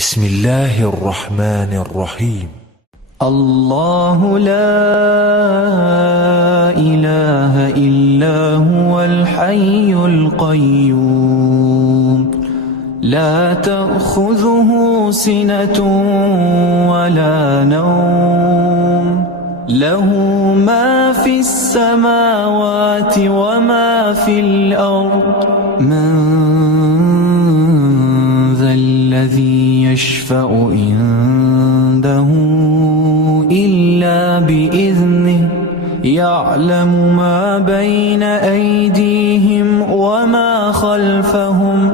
بسم الله الرحمن الرحيم. الله لا إله إلا هو الحي القيوم لا تأخذه سنة ولا نوم له ما في السماوات وما في الأرض من ذا الذي يشفع عنده إلا بإذنه يعلم ما بين أيديهم وما خلفهم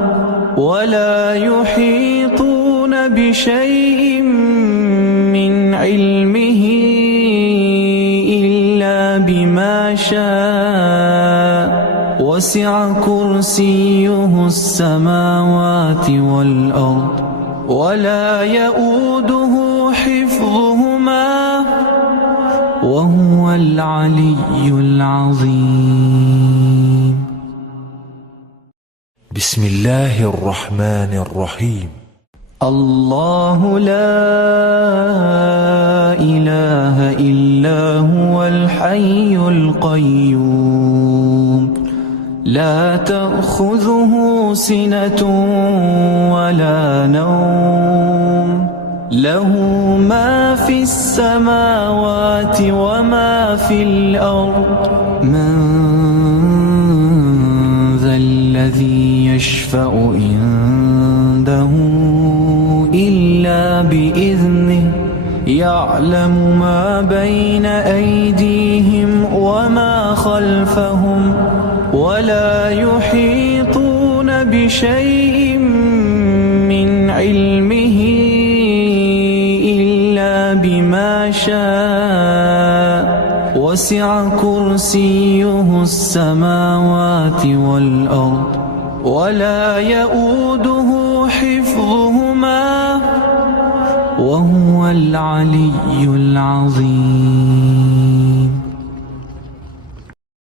ولا يحيطون بشيء من علمه إلا بما شاء وسع كرسيه السماوات والأرض ولا يؤوده حفظهما وهو العلي العظيم. بسم الله الرحمن الرحيم. الله لا إله إلا هو الحي القيوم لا تأخذه سنة ولا نوم له ما في السماوات وما في الأرض من ذا الذي يشفع عنده إلا بإذنه يعلم ما بين أيديهم وما خلفهم ولا يحيطون بشيء من علمه إلا بما شاء وسع كرسيه السماوات والأرض ولا يؤوده حفظهما وهو العلي العظيم.